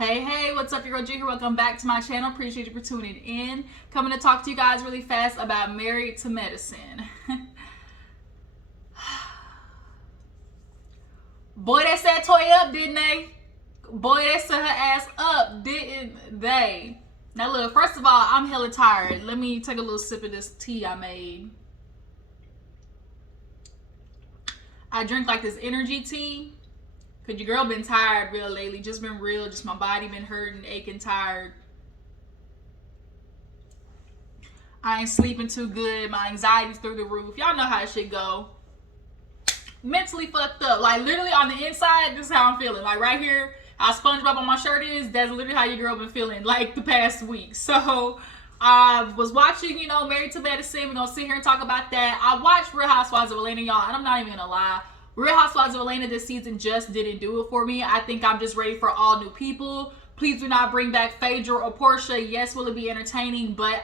Hey, what's up? Your girl G here. Welcome back to my channel. Appreciate you for tuning in. Coming to talk to you guys really fast about Married to Medicine. Boy, they set Toya up, didn't they? Boy, they set her ass up, didn't they? Now look, first of all, I'm hella tired. Let me take a little sip of this tea I made. I drink like this energy tea. Cause your girl been tired real lately. Just been real. Just my body been hurting, aching, tired. I ain't sleeping too good. My anxiety's through the roof. Y'all know how shit go. Mentally fucked up. Like literally on the inside, this is how I'm feeling. Like right here, how SpongeBob on my shirt is, that's literally how your girl been feeling like the past week. So I was watching, Married to Medicine. We're gonna sit here and talk about that. I watched Real Housewives of Atlanta, y'all, and I'm not even gonna lie. Real Housewives of Atlanta this season just didn't do it for me. I think I'm just ready for all new people. Please do not bring back Phaedra or Portia. Yes, will it be entertaining? But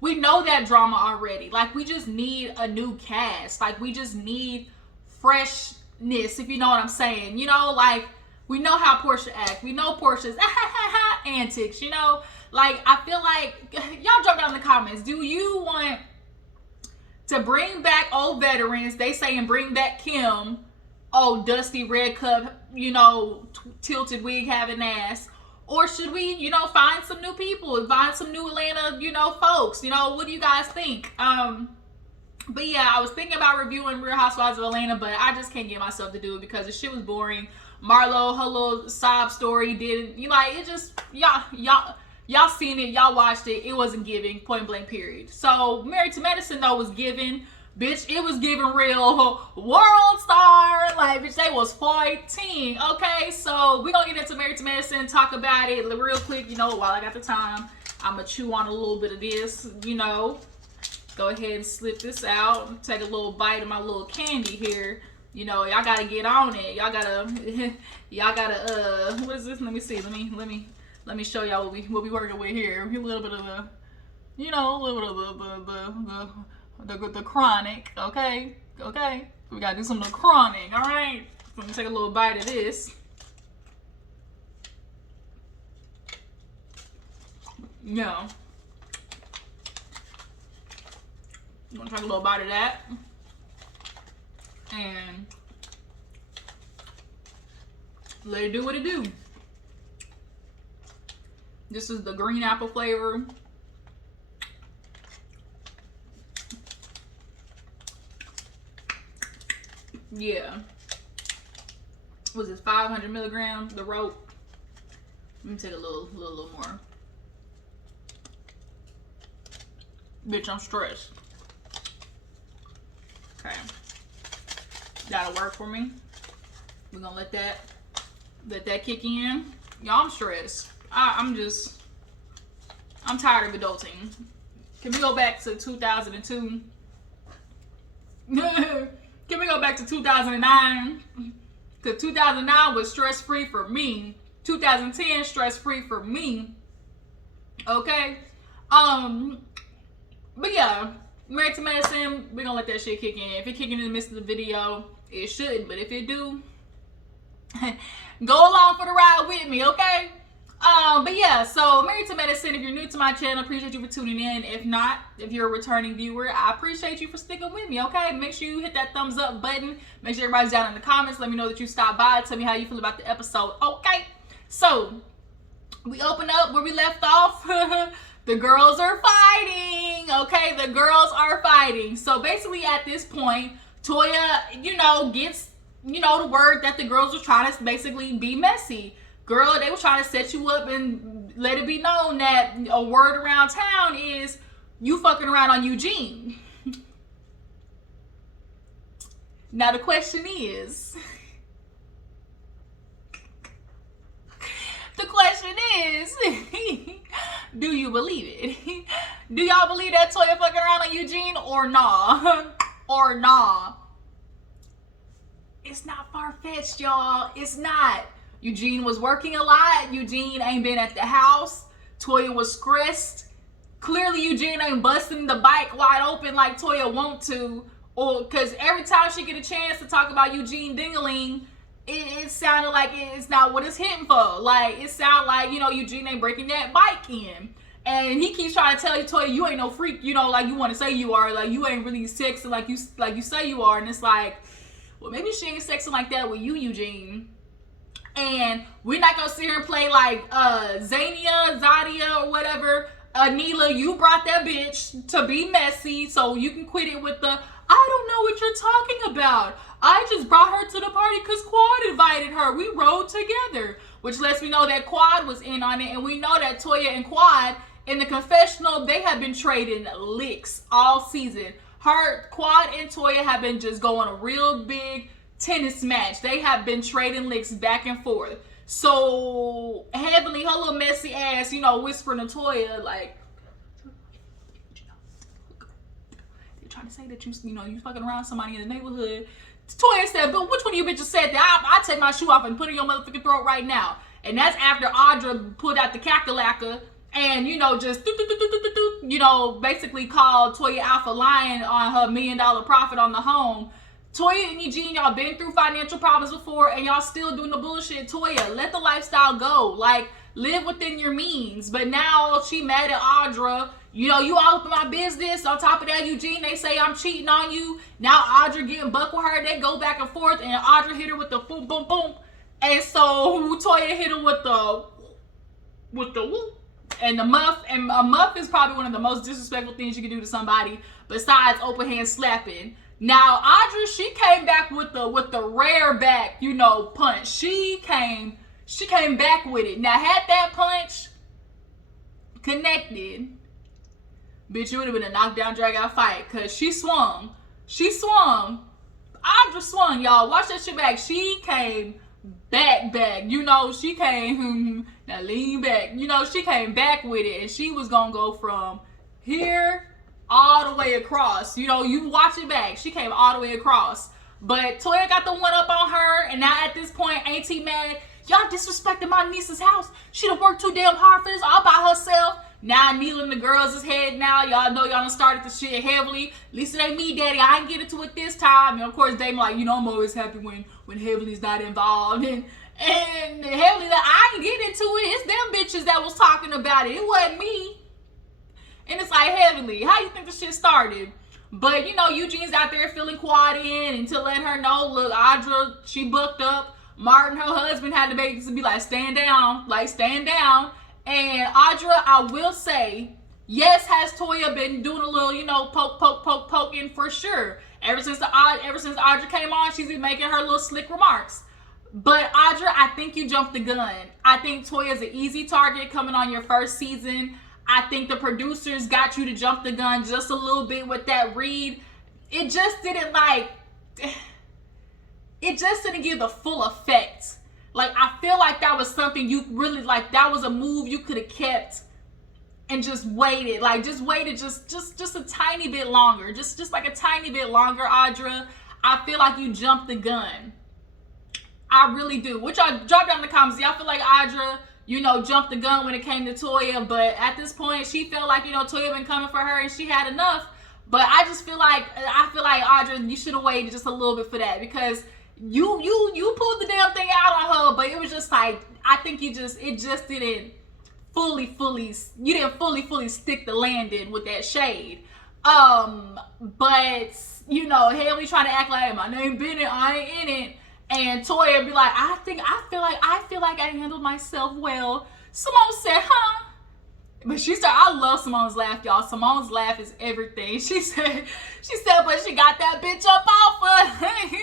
we know that drama already. Like, we just need a new cast. Like, we just need freshness, if you know what I'm saying. Like, we know how Portia acts. We know Portia's antics, Like, I feel like, y'all drop down in the comments. Do you want to bring back old veterans? They saying bring back Kim, old dusty red cup, tilted wig having ass. Or should we, find some new people, find some new Atlanta, folks? What do you guys think? But yeah, I was thinking about reviewing Real Housewives of Atlanta, but I just can't get myself to do it because the shit was boring. Marlo, her little sob story didn't, it just, y'all seen it, y'all watched it, it wasn't giving, point blank period. So Married to Medicine though was giving, bitch, it was giving real world star, like bitch, they was fighting. Okay, so we're gonna get into Married to Medicine, talk about it real quick, while I got the time. I'm gonna chew on a little bit of this, go ahead and slip this out, take a little bite of my little candy here. Y'all gotta get on it. Y'all gotta what is this? Let me see. Let me show y'all what we working with here. A little bit of the, a little bit of the chronic. Okay. We gotta do some of the chronic. All right. Let me take a little bite of this. Yeah. I'm gonna take a little bite of that. And let it do what it do. This is the green apple flavor. Yeah. Was this 500 milligrams, the rope? Let me take a little more. Bitch, I'm stressed. Okay. That'll work for me. We're gonna let that kick in. Y'all, I'm stressed. I'm tired of adulting. Can we go back to 2002? Can we go back to 2009? Because 2009 was stress-free for me. 2010 stress-free for me. Okay? But yeah, Married to Medicine, we're gonna let that shit kick in. If it kick in the midst of the video, it should. But if it do, go along for the ride with me, okay? But yeah, so Married to Medicine, if you're new to my channel, appreciate you for tuning in. If not, if you're a returning viewer, I appreciate you for sticking with me, okay? Make sure you hit that thumbs up button. Make sure everybody's down in the comments. Let me know that you stopped by. Tell me how you feel about the episode, okay? So, we open up where we left off. The girls are fighting, okay? The girls are fighting. So, basically, at this point, Toya, gets, the word that the girls were trying to basically be messy. Girl, they were trying to set you up and let it be known that a word around town is you fucking around on Eugene. Now the question is, do you believe it? Do y'all believe that Toya fucking around on Eugene or nah? Or nah? It's not far-fetched, y'all. It's not. Eugene was working a lot. Eugene ain't been at the house. Toya was stressed. Clearly, Eugene ain't busting the bike wide open like Toya want to. Or because every time she get a chance to talk about Eugene Dingaling, it sounded like it's not what it's hitting for. Like, it sounded like, Eugene ain't breaking that bike in. And he keeps trying to tell you, Toya, you ain't no freak, like you want to say you are. Like, you ain't really sexy like you say you are. And it's like, well, maybe she ain't sexy like that with you, Eugene. And we're not going to sit here and play like Zadia or whatever. Neela, you brought that bitch to be messy, so you can quit it with the, I don't know what you're talking about. I just brought her to the party because Quad invited her. We rode together. Which lets me know that Quad was in on it. And we know that Toya and Quad, in the confessional, they have been trading licks all season. Quad and Toya have been just going a real big tennis match. They have been trading licks back and forth. So Heavenly, her little messy ass, whispering to Toya, like, they're trying to say that you fucking around somebody in the neighborhood. Toya said, but which one of you bitches said that? I take my shoe off and put it in your motherfucking throat right now. And that's after Audra pulled out the cackalacker and, just, basically called Toya Alpha Lion on her $1 million profit on the home. Toya and Eugene, y'all been through financial problems before and y'all still doing the bullshit. Toya, let the lifestyle go. Like, live within your means. But now she mad at Audra. You all up in my business. On top of that, Eugene, they say I'm cheating on you. Now Audra getting buck with her. They go back and forth and Audra hit her with the boom, boom, boom. And so Toya hit her with the whoop. And the muff. And a muff is probably one of the most disrespectful things you can do to somebody besides open hand slapping. Now Audra, she came back with the rare back, punch. She came back with it. Now had that punch connected, bitch, it would have been a knockdown, drag out fight. Cause she swung. Audra swung, y'all. Watch that shit back. She came back. She came, now lean back. She came back with it. And she was gonna go from here all the way across. You watch it back. She came all the way across. But Toya got the one up on her. And now at this point, ain't he mad? Y'all disrespected my niece's house. She done worked too damn hard for this all by herself. Now Neil and the girls is head now. Y'all know y'all done started the shit heavily. At least it ain't me, daddy. I ain't get into it this time. And of course, they like, I'm always happy when Heavenly's not involved. And Heavenly, like, I ain't get into it. It's them bitches that was talking about it. It wasn't me. And it's like, Heavenly, how you think the shit started? But, Eugene's out there feeling Quad in and to let her know, look, Audra, she booked up. Martin, her husband, had to be like, stand down. And Audra, I will say, yes, has Toya been doing a little, poking for sure. Ever since Audra came on, she's been making her little slick remarks. But Audra, I think you jumped the gun. I think Toya's an easy target coming on your first season. I think the producers got you to jump the gun just a little bit with that read. It just didn't give the full effect. Like, I feel like that was something you really, that was a move you could have kept and just waited. Just a tiny bit longer. Just like a tiny bit longer, Audra. I feel like you jumped the gun. I really do. Which y'all drop down in the comments. Y'all feel like Audra, jumped the gun when it came to Toya. But at this point, she felt like, Toya been coming for her and she had enough. But I feel like Audra, you should have waited just a little bit for that. Because you pulled the damn thing out on her, but it was just like, I think it just didn't you didn't fully stick the landing with that shade. But Haley trying to act like my name Bennett, I ain't in it, and Toya be like, I feel like I handled myself well. Simone said, huh? But I love Simone's laugh, y'all. Simone's laugh is everything. She said, but she got that bitch up off her.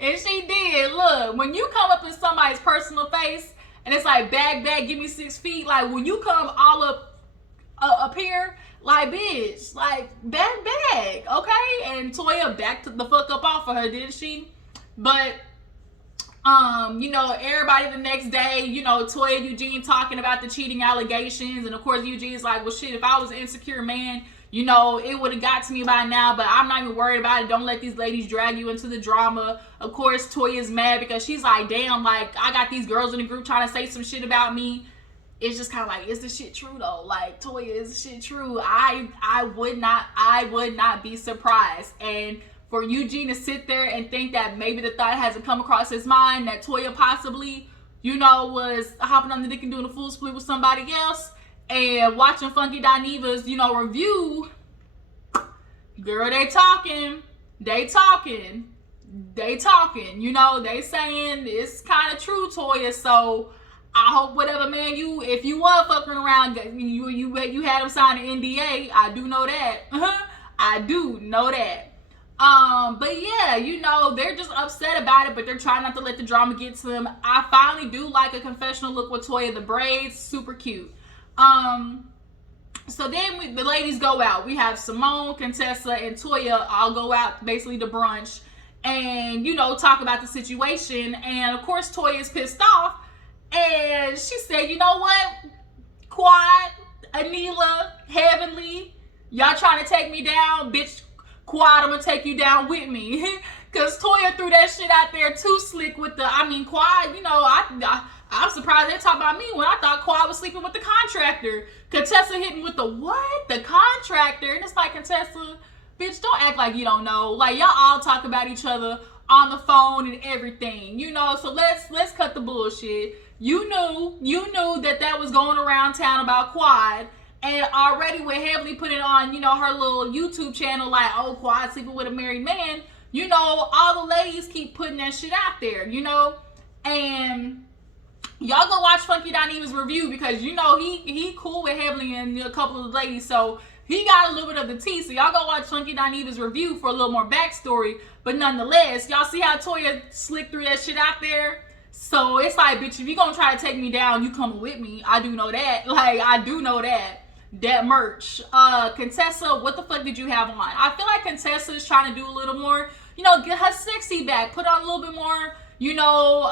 And she did. Look, when you come up in somebody's personal face, and it's like, bag, give me 6 feet. Like, when you come all up here, like, bitch, like, bag, okay? And Toya backed the fuck up off of her, didn't she? But, everybody the next day, Toya and Eugene talking about the cheating allegations. And of course, Eugene's like, well, shit, if I was an insecure man, it would have got to me by now, but I'm not even worried about it. Don't let these ladies drag you into the drama. Of course, Toya's mad because she's like, damn, like, I got these girls in the group trying to say some shit about me. It's just kind of like, is this shit true though? Like, Toya, is this shit true? I would not be surprised. And for Eugene to sit there and think that maybe the thought hasn't come across his mind that Toya possibly, you know, was hopping on the dick and doing a full split with somebody else, and watching Funky Dineva's, you know, review. Girl, they talking, you know, they saying it's kind of true, Toya. So I hope whatever man if you were fucking around, you had him sign an NDA. I do know that. I do know that. But yeah, you know, they're just upset about it, but they're trying not to let the drama get to them. I finally do like a confessional look with Toya, the braids, super cute. So then the ladies go out. We have Simone, Contessa, and Toya all go out basically to brunch and, you know, talk about the situation. And of course, Toya is pissed off. And she said, you know what? Quad, Anila, Heavenly, y'all trying to take me down? Bitch, Quad, I'm going to take you down with me. Because Toya threw that shit out there too slick with Quad, you know, I'm surprised they talk about me when I thought Quad was sleeping with the contractor. Contessa hit me with the what? The contractor. And it's like, Contessa, bitch, don't act like you don't know. Like, y'all all talk about each other on the phone and everything, you know? So let's cut the bullshit. You knew that was going around town about Quad. And already with Heavenly putting on, you know, her little YouTube channel, like, oh, Quad sleeping with a married man, you know, all the ladies keep putting that shit out there, you know? And y'all go watch Funky Dineva's review because, you know, he cool with Heavenly and a couple of the ladies, so he got a little bit of the tea. So y'all go watch Funky Dineva's review for a little more backstory. But nonetheless, y'all see how Toya slicked through that shit out there? So it's like, bitch, if you gonna try to take me down, you coming with me. I do know that. Like, I do know that. That merch. Contessa, what the fuck did you have on? I feel like Contessa is trying to do a little more, you know, get her sexy back. Put on a little bit more, you know,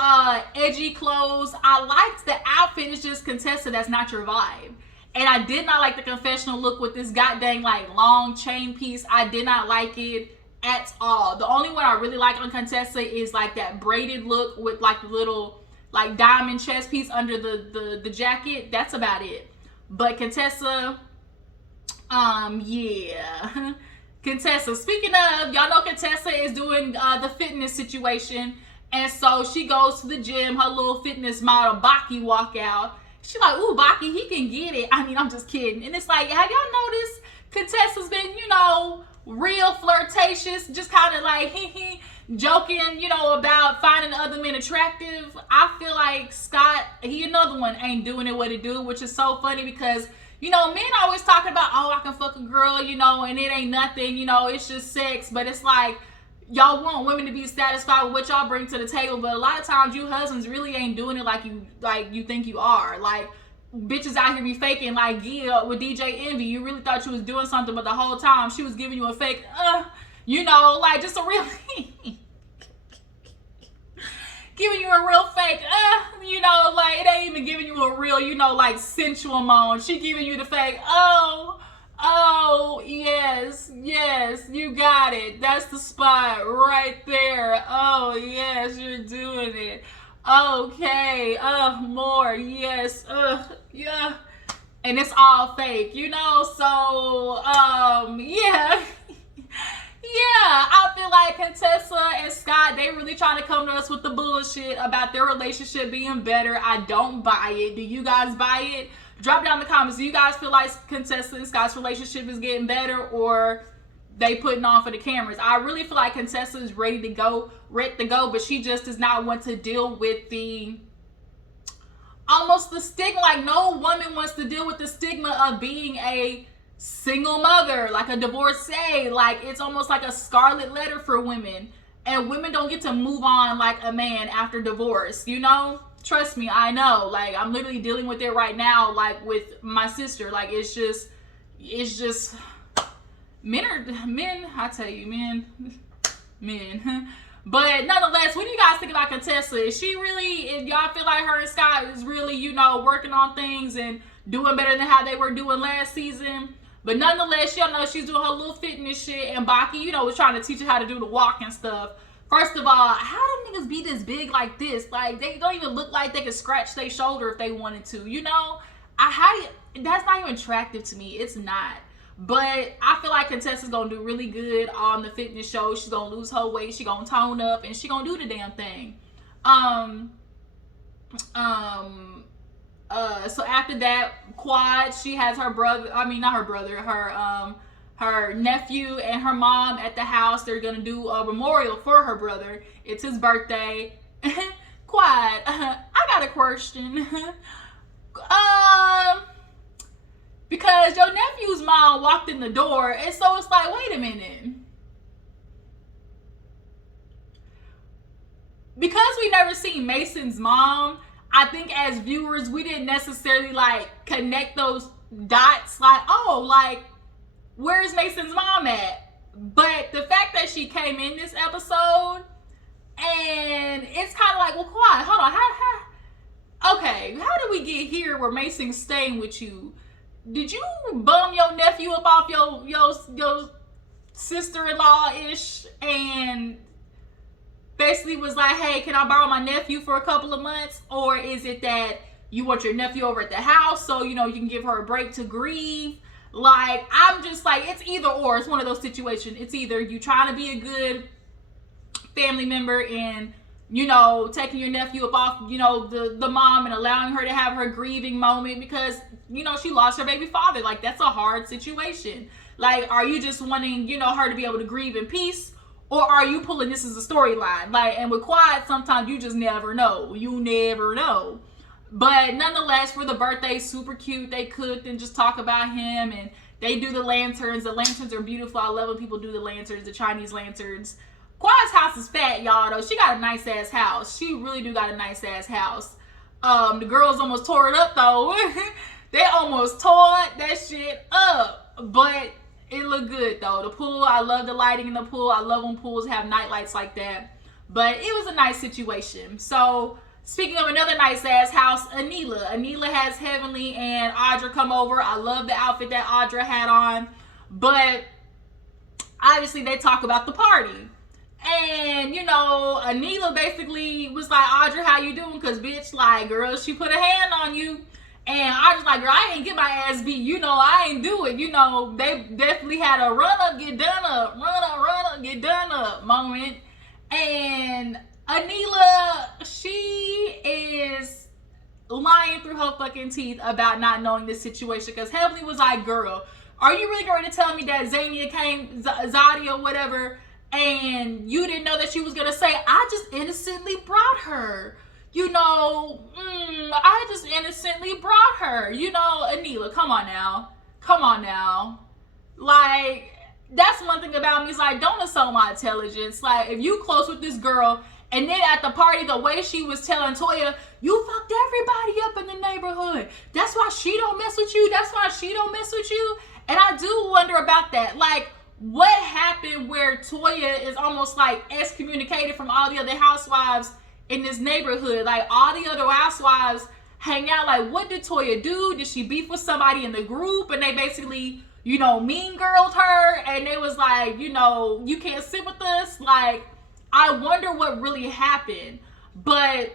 edgy clothes. I liked the outfit. It's just, Contessa, that's not your vibe. And I did not like the confessional look with this goddamn, like, long chain piece. I did not like it at all. The only one I really like on Contessa is, like, that braided look with, like, the little, like, diamond chest piece under the jacket. That's about it. But Contessa, yeah. Contessa, speaking of, y'all know Contessa is doing the fitness situation. And so she goes to the gym, her little fitness model, Baki, walk out. She like, ooh, Baki, he can get it. I mean, I'm just kidding. And it's like, have y'all noticed Contessa's been, you know, real flirtatious, just kind of like, joking, you know, about finding other men attractive. I feel like Scott, he another one, ain't doing it what it do, which is so funny because, you know, men always talking about, oh, I can fuck a girl, you know, and it ain't nothing, you know, it's just sex. But it's like, y'all want women to be satisfied with what y'all bring to the table, but a lot of times you husbands really ain't doing it like you think you are. Like, bitches out here be faking, like Gia with DJ Envy. You really thought you was doing something, but the whole time she was giving you a fake, you know, like just a real giving you a real fake, you know, like it ain't even giving you a real, you know, like sensual moan. She giving you the fake, oh, yes, you got it. That's the spot right there. Oh, yes, you're doing it. Okay, more, yes, yeah. And it's all fake, you know, so, yeah. Yeah, I feel like Contessa and Scott, they really trying to come to us with the bullshit about their relationship being better. I don't buy it. Do you guys buy it? Drop down in the comments. Do you guys feel like Contessa and Scott's relationship is getting better, or they putting on for the cameras? I really feel like Contessa is ready to go, but she just does not want to deal with almost the stigma. Like, no woman wants to deal with the stigma of being a single mother, like a divorcee. Like, it's almost like a scarlet letter for women, and women don't get to move on like a man after divorce, you know? Trust me, I know. Like, I'm literally dealing with it right now, like with my sister. Like, it's just men, I tell you, men. But nonetheless, what do you guys think about Contessa? Is she really, if y'all feel like her and Scott is really, you know, working on things and doing better than how they were doing last season? But nonetheless, y'all know she's doing her little fitness shit, and Baki, you know, was trying to teach her how to do the walk and stuff. First of all, how do niggas be this big like this? Like, they don't even look like they could scratch their shoulder if they wanted to, you know? That's not even attractive to me. It's not. But I feel like Contessa's gonna do really good on the fitness show. She's gonna lose her weight. She's gonna tone up, and she's gonna do the damn thing. So after that, Quad, she has her brother. I mean, not her brother. Her nephew and her mom at the house. They're gonna do a memorial for her brother. It's his birthday. Quad, I got a question. Because your nephew's mom walked in the door, and so it's like, wait a minute. Because we never seen Mason's mom, I think as viewers, we didn't necessarily like connect those dots. Like, oh, like, where's Mason's mom at? But the fact that she came in this episode, and it's kind of like, well, quiet, hold on, okay, how did we get here where Mason's staying with you? Did you bum your nephew up off your sister-in-law-ish and basically was like, hey, can I borrow my nephew for a couple of months? Or is it that you want your nephew over at the house so, you know, you can give her a break to grieve? Like, I'm just like, it's either or. It's one of those situations. It's either you trying to be a good family member and, you know, taking your nephew up off, you know, the mom and allowing her to have her grieving moment because, you know, she lost her baby father. Like, that's a hard situation. Like, are you just wanting, you know, her to be able to grieve in peace? Or are you pulling this as a storyline? Like, and with Quiet, sometimes you just never know. You never know. But nonetheless, for the birthday, super cute. They cooked and just talk about him. And they do the lanterns. The lanterns are beautiful. I love when people do the lanterns, the Chinese lanterns. Quiet's house is fat, y'all, though. She got a nice-ass house. She really do got a nice-ass house. The girls almost tore it up, though. They almost tore that shit up. But it looked good, though. The pool, I love the lighting in the pool. I love when pools have night lights like that. But it was a nice situation. So, speaking of another nice-ass house, Anila. Anila has Heavenly and Audra come over. I love the outfit that Audra had on. But, obviously, they talk about the party. And, you know, Anila basically was like, Audra, how you doing? Because, bitch, like, girl, she put a hand on you. And Audra's like, girl, I ain't get my ass beat. You know, I ain't do it. You know, they definitely had a run up, get done up. Run up, get done up moment. And Anila, she is lying through her fucking teeth about not knowing this situation. Because Heavenly was like, girl, are you really going to tell me that Zania came, Zadi or whatever, and you didn't know that she was going to say, I just innocently brought her. You know, I just innocently brought her. You know, Anila, come on now. Come on now. Like, that's one thing about me. It's like, don't insult my intelligence. Like, if you close with this girl, and then at the party, the way she was telling Toya, you fucked everybody up in the neighborhood. That's why she don't mess with you. That's why she don't mess with you. And I do wonder about that. Like, what happened where Toya is almost like excommunicated from all the other housewives in this neighborhood? Like, all the other housewives hang out. Like, what did Toya do? Did she beef with somebody in the group? And they basically, you know, mean girled her. And they was like, you know, you can't sit with us. Like, I wonder what really happened. But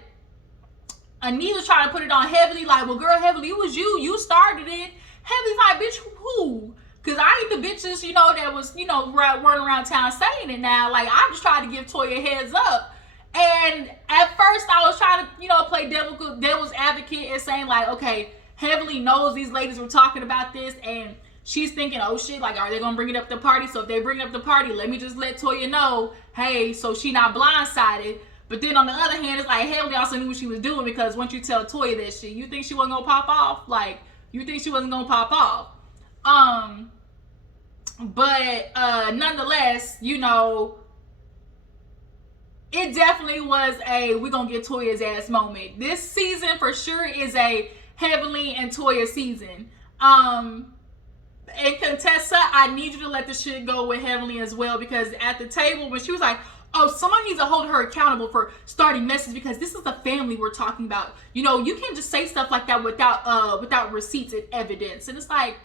Anita's trying to put it on Heavenly. Like, well, girl, Heavenly, it was you. You started it. Heavenly's like, bitch, who? Because I ain't the bitches, you know, that was, you know, running around town saying it now. Like, I just tried to give Toya a heads up. And at first, I was trying to, you know, play devil's advocate and saying, like, okay, Heavenly knows these ladies were talking about this, and she's thinking, oh, shit, like, are they going to bring it up the party? So if they bring it up the party, let me just let Toya know, hey, so she not blindsided. But then on the other hand, it's like, Heavenly also knew what she was doing, because once you tell Toya that shit, you think she wasn't going to pop off? Like, you think she wasn't going to pop off? But nonetheless, you know, it definitely was a we're gonna get Toya's ass moment. This season for sure is a Heavenly and Toya season. And Contessa, I need you to let the shit go with Heavenly as well, because at the table when she was like, oh, someone needs to hold her accountable for starting messes, because this is the family we're talking about. You know, you can't just say stuff like that without receipts and evidence. And it's like,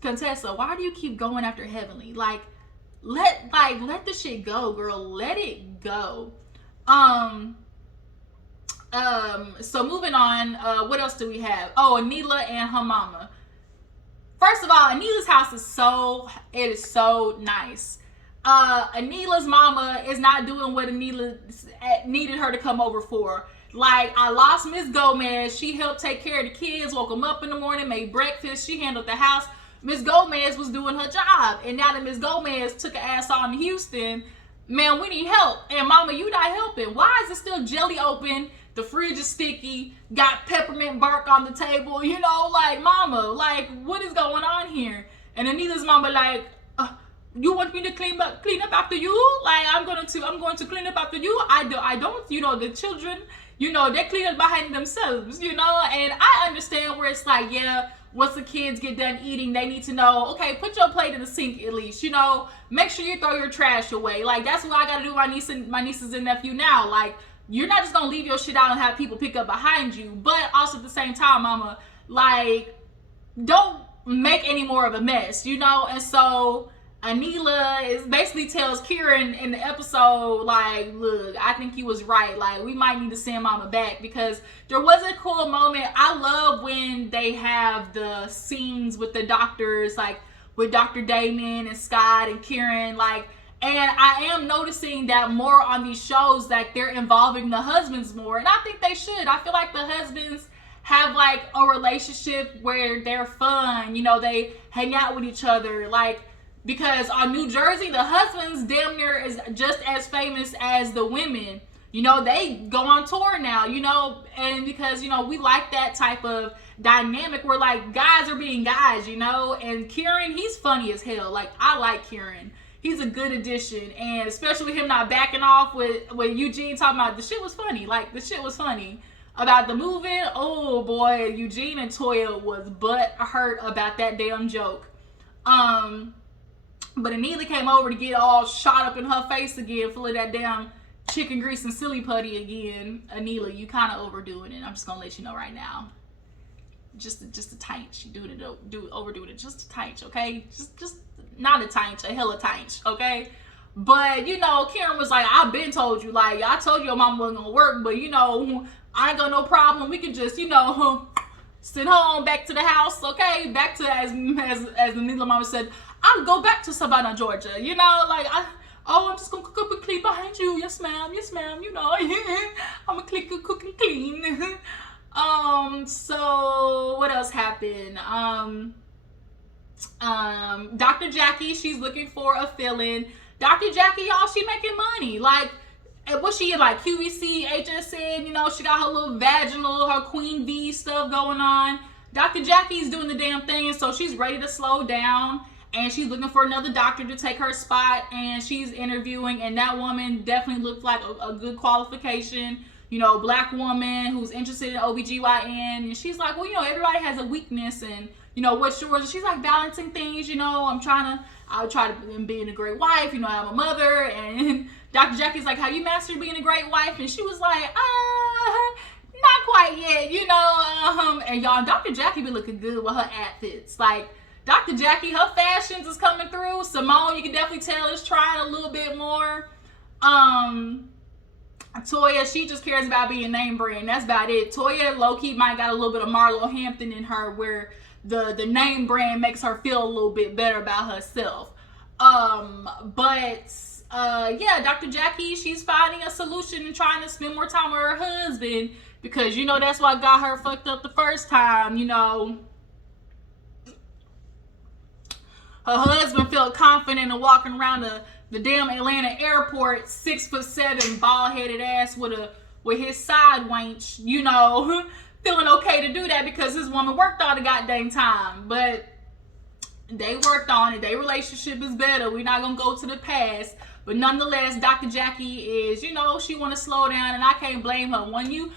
Contessa, why do you keep going after Heavenly? Like, let the shit go, girl. Let it go. So moving on, what else do we have? Oh, Anila and her mama. First of all, Anila's house is so nice. Anila's mama is not doing what Anila needed her to come over for. Like, I lost Miss Gomez. She helped take care of the kids, woke them up in the morning, made breakfast. She handled the house. Miss Gomez was doing her job. And now that Miss Gomez took an ass on to Houston, man, we need help. And mama, you not helping. Why is it still jelly open? The fridge is sticky. Got peppermint bark on the table. You know, like, mama, like, what is going on here? And Anita's mama like, you want me to clean up after you? Like, I'm going to clean up after you. I don't, you know, the children, you know, they clean up behind themselves, you know. And I understand where it's like, yeah, once the kids get done eating, they need to know, okay, put your plate in the sink at least, you know. Make sure you throw your trash away. Like, that's what I got to do with my nieces and nephew now. Like, you're not just going to leave your shit out and have people pick up behind you. But also at the same time, mama, like, don't make any more of a mess, you know. And so Anila is basically tells Kieran in the episode, like, look, I think you was right. Like, we might need to send mama back, because there was a cool moment. I love when they have the scenes with the doctors, like with Dr. Damon and Scott and Kieran, like, and I am noticing that more on these shows, like, they're involving the husbands more. And I think they should. I feel like the husbands have like a relationship where they're fun, you know, they hang out with each other, like, because on New Jersey, the husbands damn near is just as famous as the women. You know, they go on tour now, you know, and because, you know, we like that type of dynamic where, like, guys are being guys, you know. And Kieran, he's funny as hell. Like, I like Kieran. He's a good addition. And especially with him not backing off with Eugene talking about the shit was funny. Like, the shit was funny. About the moving, oh boy, Eugene and Toya was butt hurt about that damn joke. But Anila came over to get all shot up in her face again, full of that damn chicken grease and silly putty again. Anila, you kind of overdoing it. I'm just gonna let you know right now. Just a tiny. You overdoing it just a tiny, okay? Just not a tiny, a hella tiny, okay? But you know, Karen was like, I've been told you, like, I told you your mama wasn't gonna work, but you know, I ain't got no problem. We could just, you know, send her on back to the house, okay? Back to as Anila mama said, I'll go back to Savannah, Georgia. You know, like, I'm just gonna cook up and clean behind you. Yes, ma'am. Yes, ma'am. You know, I'm gonna cook and clean. So what else happened? Dr. Jackie, she's looking for a fill-in. Dr. Jackie, y'all, she making money. Like, what she in, like, QVC, HSN, you know, she got her little vaginal, her Queen V stuff going on. Dr. Jackie's doing the damn thing, and so she's ready to slow down. And she's looking for another doctor to take her spot, and she's interviewing, and that woman definitely looked like a good qualification. You know, black woman who's interested in OBGYN, and she's like, well, you know, everybody has a weakness, and, you know, what's yours? And she's like, balancing things, you know, I'll try to be a great wife, you know, I'm a mother. And Dr. Jackie's like, have you mastered being a great wife? And she was like, not quite yet, you know. And y'all, Dr. Jackie be looking good with her outfits. Like, Dr. Jackie, her fashions is coming through. Simone, you can definitely tell, is trying a little bit more. Toya, she just cares about being name brand. That's about it. Toya, low-key, might got a little bit of Marlo Hampton in her, where the name brand makes her feel a little bit better about herself. Yeah, Dr. Jackie, she's finding a solution and trying to spend more time with her husband, because, you know, that's what got her fucked up the first time, you know. Her husband felt confident in walking around the damn Atlanta airport, 6'7", bald-headed ass with his side wench, you know, feeling okay to do that because his woman worked all the goddamn time. But they worked on it. Their relationship is better. We're not gonna go to the past. But nonetheless, Dr. Jackie is, you know, she want to slow down, and I can't blame her. When you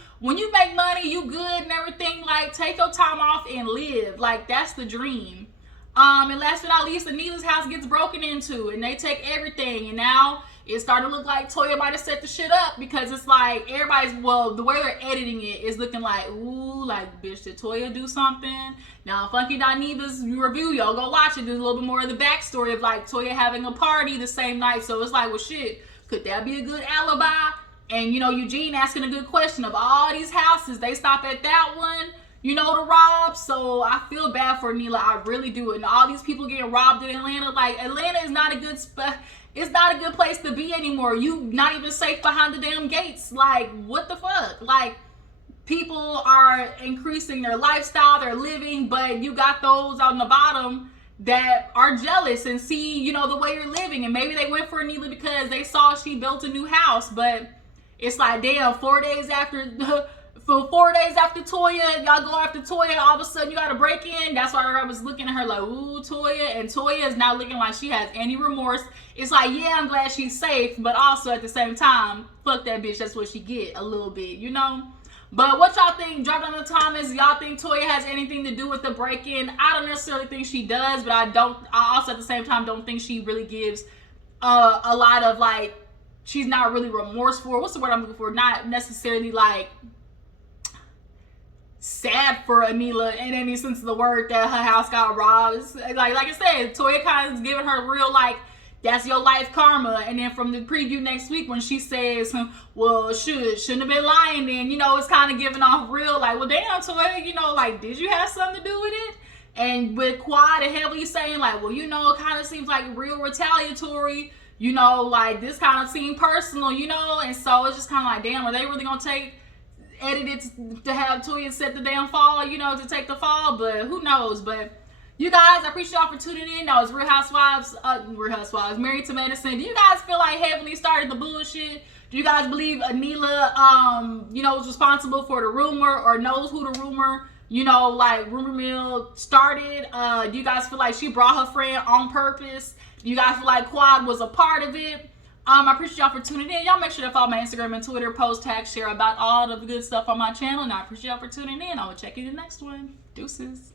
make money, you good and everything. Like, take your time off and live. Like, that's the dream. And last but not least, Anila's house gets broken into, and they take everything. And now it started to look like Toya might have set the shit up, because it's like the way they're editing it is looking like, ooh, like, bitch, did Toya do something? Now, Funky Doniva's review, y'all go watch it. There's a little bit more of the backstory of, like, Toya having a party the same night. So it's like, well, shit, could that be a good alibi? And, you know, Eugene asking a good question of all these houses. They stop at that one. to rob. So I feel bad for Neela. I really do. And all these people getting robbed in Atlanta. Like, Atlanta is not a good spot. It's not a good place to be anymore. You not even safe behind the damn gates. Like, what the fuck? Like, people are increasing their lifestyle, their living, but you got those on the bottom that are jealous and see, the way you're living. And maybe they went for Neela because they saw she built a new house. But it's like, damn, 4 days after Toya, y'all go after Toya, all of a sudden you got to break in. That's why I was looking at her like, ooh, Toya. And Toya is not looking like she has any remorse. It's like, yeah, I'm glad she's safe, but also at the same time, fuck that bitch. That's what she get a little bit, But what y'all think? Drop down in the comments. Y'all think Toya has anything to do with the break-in? I don't necessarily think she does, but I also at the same time don't think she really gives a lot of, like, she's not really remorseful. What's the word I'm looking for? Not necessarily, like, sad for Neela in any sense of the word that her house got robbed. It's like I said, Toya kind of is giving her real, like, that's your life karma. And then from the preview next week when she says, well, shouldn't have been lying then, it's kind of giving off real, like, well, damn, Toya, like, did you have something to do with it? And with Quad and Heavily saying, like, well, it kind of seems like real retaliatory, like, this kind of seemed personal, and so it's just kind of like, damn, are they really going to edit it to have Toya set the damn fall, to take the fall? But who knows? But you guys, I appreciate y'all for tuning in. That was Real Housewives, Married to Medicine. Do you guys feel like Heavenly started the bullshit? Do you guys believe Neela, was responsible for the rumor or knows who the rumor, like rumor mill started? Do you guys feel like she brought her friend on purpose? Do you guys feel like Quad was a part of it? I appreciate y'all for tuning in. Y'all make sure to follow my Instagram and Twitter, post, tag, share about all the good stuff on my channel. And I appreciate y'all for tuning in. I will check you in the next one. Deuces.